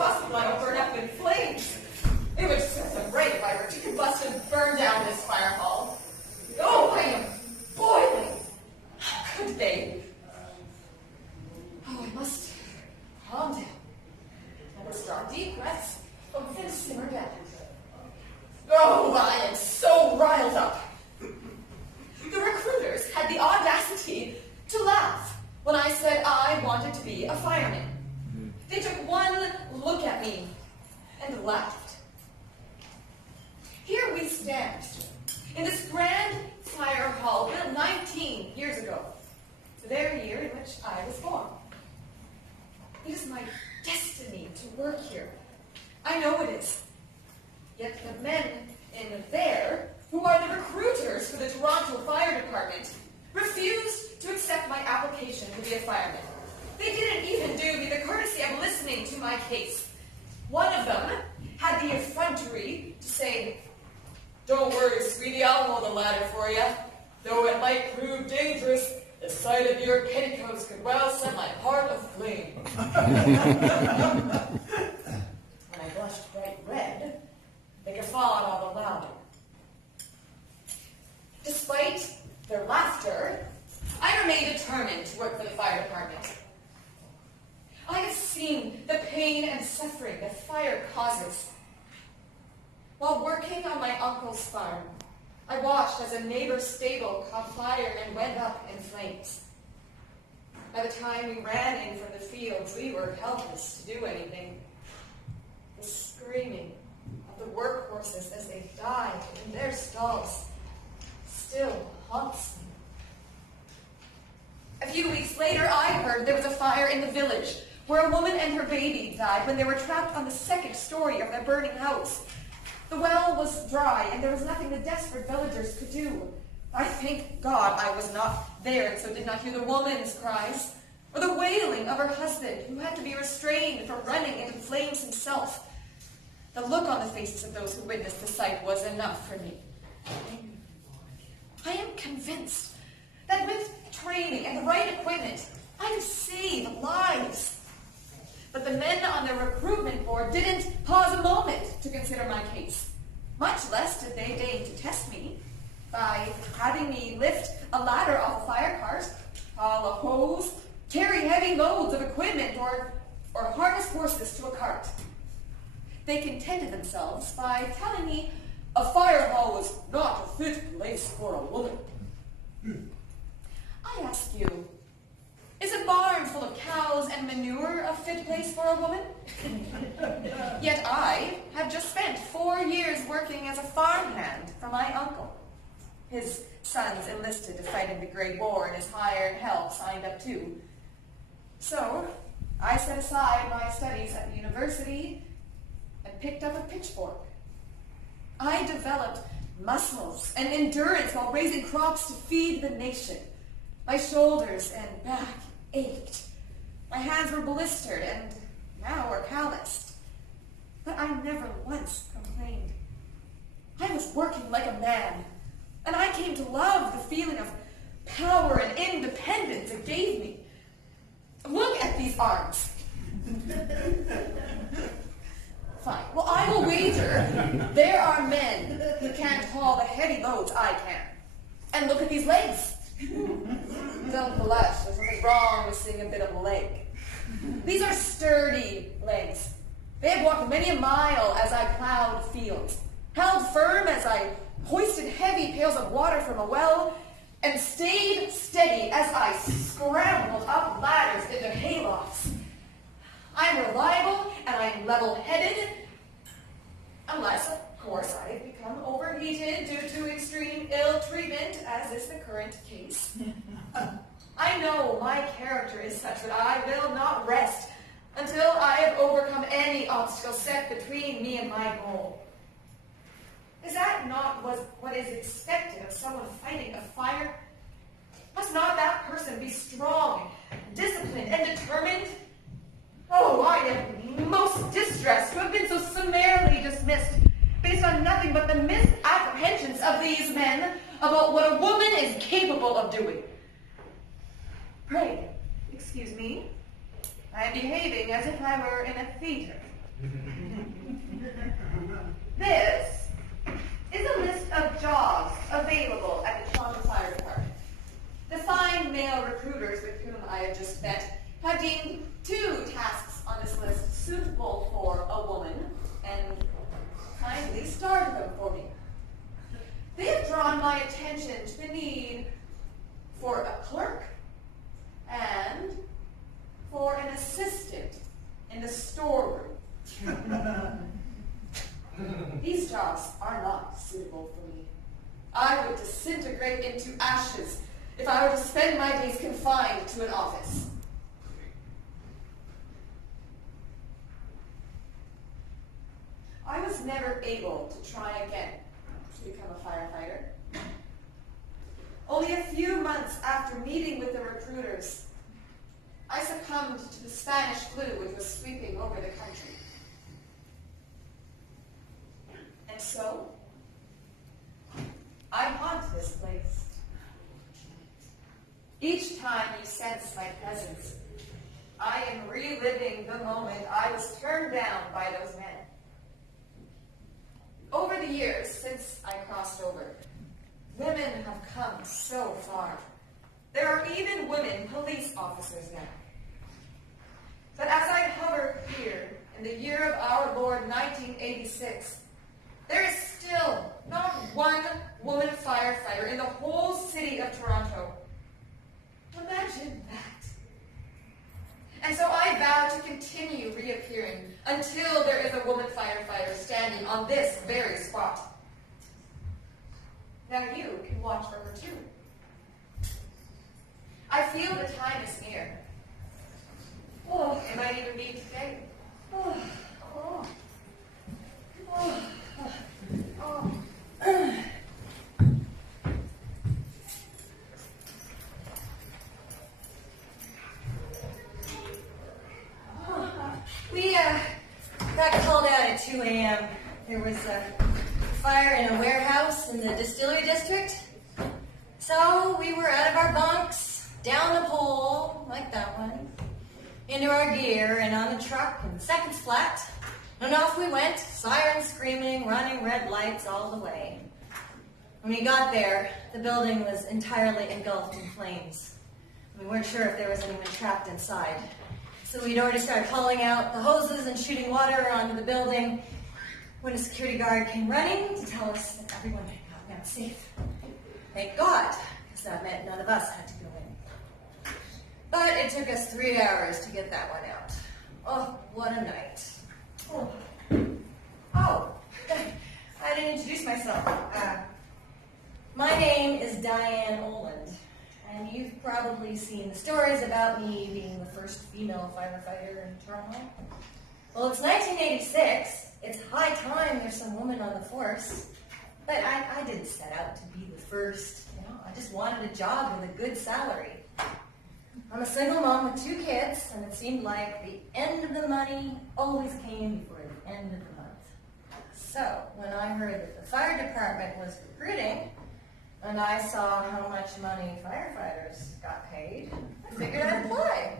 possible I don't burn up in flames. It would serve them right if I were to combust and burn down this fire hall. Oh, I am boiling. How could they? Oh, I must calm down. Never draw deep breaths, then simmer down. Oh, I am so riled up. The recruiters had the audacity to laugh when I said I wanted to be a fireman. They took one look at me and laughed. Here we stand, in this grand fire hall built 19 years ago, the very year in which I was born. It is my destiny to work here. I know it is. Yet the men in there, who are the recruiters for the Toronto Fire Department, refused to accept my application to be a fireman. They didn't even do me the courtesy of listening to my case. One of them had the effrontery to say, "Don't worry, sweetie, I'll hold the ladder for you. Though it might prove dangerous, the sight of your petticoats could well set my heart aflame." When I blushed bright red, they guffawed all the louder. Despite their laughter, I remained determined to work for the fire department. I have seen the pain and suffering that fire causes. While working on my uncle's farm, I watched as a neighbor's stable caught fire and went up in flames. By the time we ran in from the fields, we were helpless to do anything. The screaming of the workhorses as they died in their stalls still haunts me. A few weeks later, I heard there was a fire in the village where a woman and her baby died when they were trapped on the second story of their burning house. The well was dry, and there was nothing the desperate villagers could do. I thank God I was not there, and so did not hear the woman's cries, or the wailing of her husband, who had to be restrained from running into flames himself. The look on the faces of those who witnessed the sight was enough for me. I am convinced that with training and the right equipment, I could save lives. But the men on the recruitment board didn't pause a moment to consider my case. Much less did they deign to test me by having me lift a ladder off a fire cart, haul a hose, carry heavy loads of equipment, or harness horses to a cart. They contented themselves by telling me a fire hall was not a fit place for a woman. I ask you, is a barn full of cows and manure a fit place for a woman? Yet I have just spent 4 years working as a farmhand for my uncle. His sons enlisted to fight in the Great War, and his hired help signed up too. So I set aside my studies at the university and picked up a pitchfork. I developed muscles and endurance while raising crops to feed the nation. My shoulders and back ached. My hands were blistered and now are calloused. But I never once complained. I was working like a man, and I came to love the feeling of power and independence it gave me. Look at these arms. Fine. Well, I will wager there are men who can't haul the heavy loads I can. And look at these legs. Don't blush. There's nothing wrong with seeing a bit of a leg. These are sturdy legs. They have walked many a mile as I plowed fields, held firm as I hoisted heavy pails of water from a well, and stayed steady as I scrambled up ladders into haylofts. I'm reliable and I'm level-headed, unless, of course, I've become overheated due to extreme ill treatment, as is the current case. I know my character is such that I will not rest until I have overcome any obstacle set between me and my goal. Is that not what is expected of someone fighting a fire? Must not that person be strong, disciplined, and determined? Oh, I am most distressed to have been so summarily dismissed, based on nothing but the misapprehensions of these men about what a woman is capable of doing. Pray, excuse me. I am behaving as if I were in a theater. This is a list of jobs available at the Toronto Fire Department. The fine male recruiters with whom I have just met have deemed 2 tasks on this list suitable for a woman and kindly started them for me. They have drawn my attention to the need for a clerk and for an assistant in the storeroom. These jobs are not suitable for me. I would disintegrate into ashes if I were to spend my days confined to an office. I was never able to try again to become a firefighter. Only a few months after meeting with the recruiters, I succumbed to the Spanish flu which was sweeping over the country. And so, I haunt this place. Each time you sense my presence, I am reliving the moment I was turned down by those men. Over the years since I crossed over, women have come so far. There are even women police officers now. But as I hover here in the year of our Lord 1986, there is still not one woman firefighter in the whole city of Toronto. Imagine that. And so I vow to continue reappearing until there is a woman firefighter standing on this very spot. Now you can watch for her too. I feel the time is near. Oh, it might even be today. Oh, oh, oh, oh. We got called out at 2 a.m. There was a fire in a warehouse in the distillery district. So we were out of our bunks, down the pole, like that one, into our gear and on the truck, and seconds flat. And off we went, sirens screaming, running red lights all the way. When we got there, the building was entirely engulfed in flames. We weren't sure if there was anyone trapped inside. So we'd already started hauling out the hoses and shooting water onto the building when a security guard came running to tell us that everyone had gotten out safe. Thank God, because that meant none of us had to go in. But it took us 3 hours to get that one out. Oh, what a night. Oh, I didn't introduce myself. My name is Dianne Oland, and you've probably seen the stories about me being the first female firefighter in Toronto. Well, it's 1986. It's high time there's some woman on the force. But I didn't set out to be the first. I just wanted a job with a good salary. I'm a single mom with 2 kids, and it seemed like the end of the money always came before the end of the month. So, when I heard that the fire department was recruiting, and I saw how much money firefighters got paid, I figured I'd apply.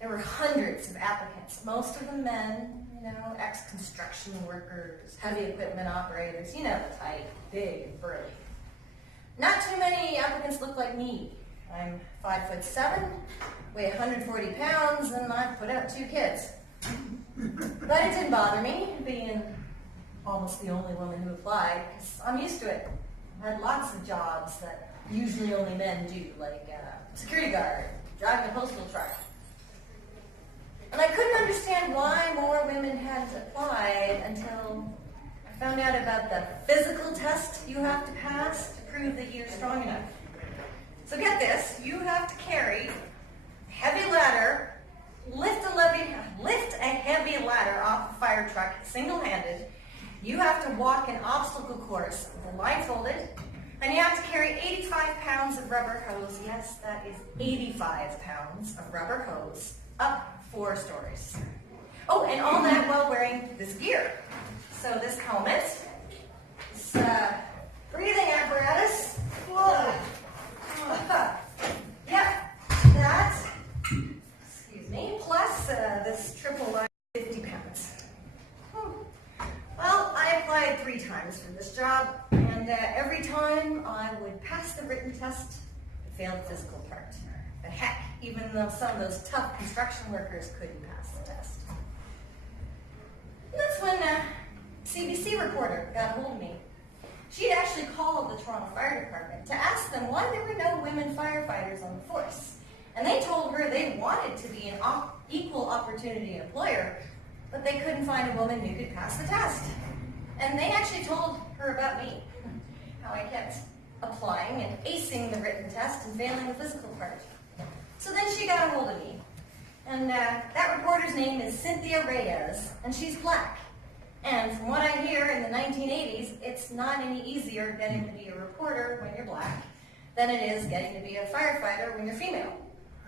There were hundreds of applicants, most of them men, ex-construction workers, heavy equipment operators, the type, big and burly. Not too many applicants look like me. I'm 5'7", weigh 140 pounds, and I've put out 2 kids. But it didn't bother me, being almost the only woman who applied, because I'm used to it. I had lots of jobs that usually only men do, like security guard, driving a postal truck. And I couldn't understand why more women hadn't applied until I found out about the physical test you have to pass to prove that you're strong enough. So get this, you have to carry a heavy ladder, lift a heavy ladder off a fire truck single-handed. You have to walk an obstacle course with the line folded, and you have to carry 85 pounds of rubber hose. Yes, that is 85 pounds of rubber hose up 4 stories. Oh, and all that while wearing this gear. So this helmet, this breathing apparatus, that, excuse me, plus this triple line 50 pounds. test, but failed the physical part. But heck, even though some of those tough construction workers couldn't pass the test. And that's when a CBC reporter got a hold of me. She'd actually called the Toronto Fire Department to ask them why there were no women firefighters on the force. And they told her they wanted to be an equal opportunity employer, but they couldn't find a woman who could pass the test. And they actually told her about me, how I kept applying and acing the written test and failing the physical part. So then she got a hold of me. And that reporter's name is Cynthia Reyes, and she's black. And from what I hear in the 1980s, it's not any easier getting to be a reporter when you're black than it is getting to be a firefighter when you're female.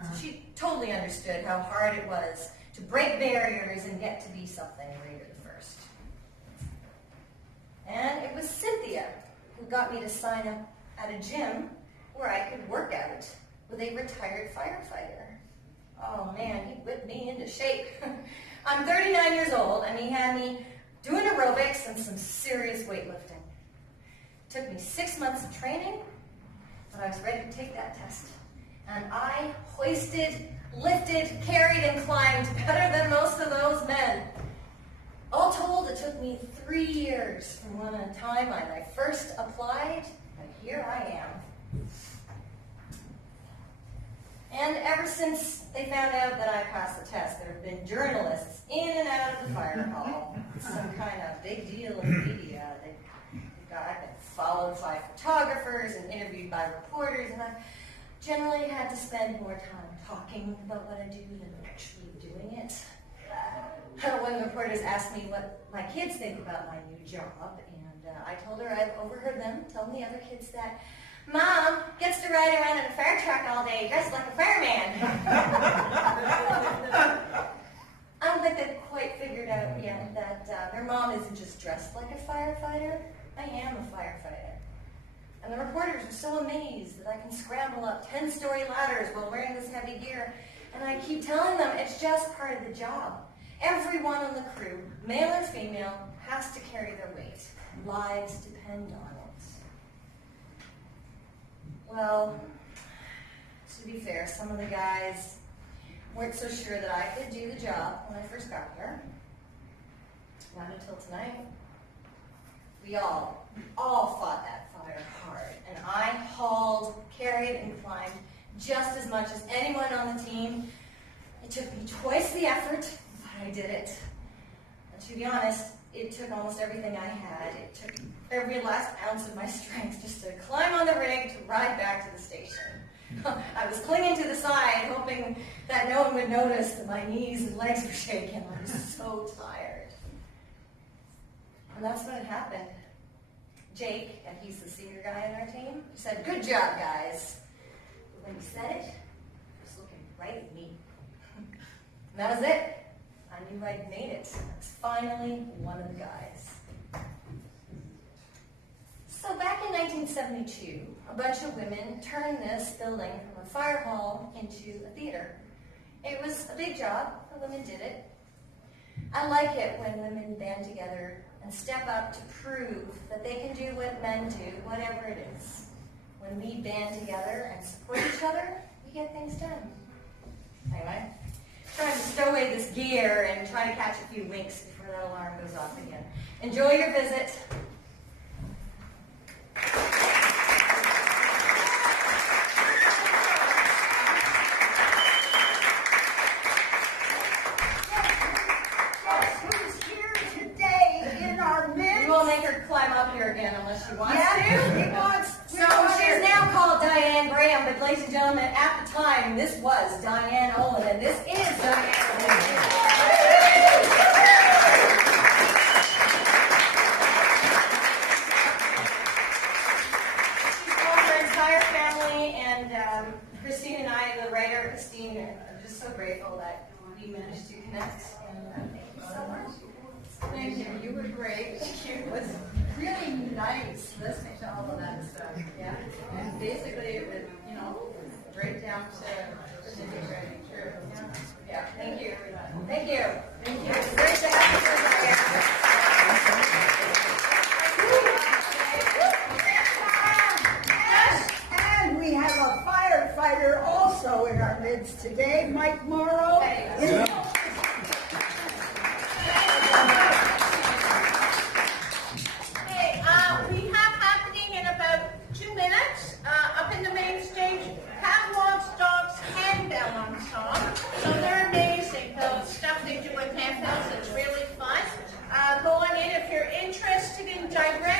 So she totally understood how hard it was to break barriers and get to be something greater first. And it was Cynthia who got me to sign up at a gym where I could work out with a retired firefighter. Oh man, he whipped me into shape. I'm 39 years old, and he had me doing aerobics and some serious weightlifting. It took me 6 months of training, but I was ready to take that test. And I hoisted, lifted, carried, and climbed better than most of those men. All told, it took me 3 years from when the time I first applied, and here I am. And ever since they found out that I passed the test, there have been journalists in and out of the fire hall. It's some kind of big deal in the media. I've been followed by photographers and interviewed by reporters, and I've generally had to spend more time talking about what I do than actually doing it. When the reporters asked me what my kids think about my new job, and I told her I've overheard them telling the other kids that Mom gets to ride around in a fire truck all day, dressed like a fireman. I don't think they've quite figured out yet that their mom isn't just dressed like a firefighter. I am a firefighter. And the reporters are so amazed that I can scramble up 10-story ladders while wearing this heavy gear. And I keep telling them it's just part of the job. Everyone on the crew, male or female, has to carry their weight. Lives depend on it. Well, to be fair, some of the guys weren't so sure that I could do the job when I first got here. Not until tonight. We all fought that fire hard, and I hauled, carried, and climbed just as much as anyone on the team. It took me twice the effort, but I did it. And to be honest, it took almost everything I had. It took every last ounce of my strength just to climb on the rig to ride back to the station. I was clinging to the side, hoping that no one would notice that my knees and legs were shaking. I was so tired. And that's when it happened. Jake, and he's the senior guy on our team, he said, "Good job, guys." But when he said it, he was looking right at me. And that was it. I knew I'd made it. I was finally one of the guys. So back in 1972, a bunch of women turned this building from a fire hall into a theater. It was a big job. The women did it. I like it when women band together and step up to prove that they can do what men do, whatever it is. When we band together and support each other, we get things done. Anyway, trying to stow away this gear and try to catch a few winks before that alarm goes off again. Enjoy your visit. Climb up here again unless she wants to. He wants. So she's now called Diane Graham, but ladies and gentlemen, at the time, this was Dianne Oland, and this is Dianne Oland. She's called her entire family, and Christine and I, the writer, Christine, are just so grateful that we managed to connect. And thank you so much. Thank you. You were great. It was really nice listening to all of that stuff. Yeah. And basically, it was, right down to the nitty-gritty. True. Yeah. Thank you, everybody. Thank you. Thank you. It's great to have you here. And we kids today. Mike Morrow. Hey, we have happening in about 2 minutes up in the main stage. Catwalks, dogs, handbell on song. So they're amazing. The stuff they do with handbells, it's really fun. Go on in if you're interested in direct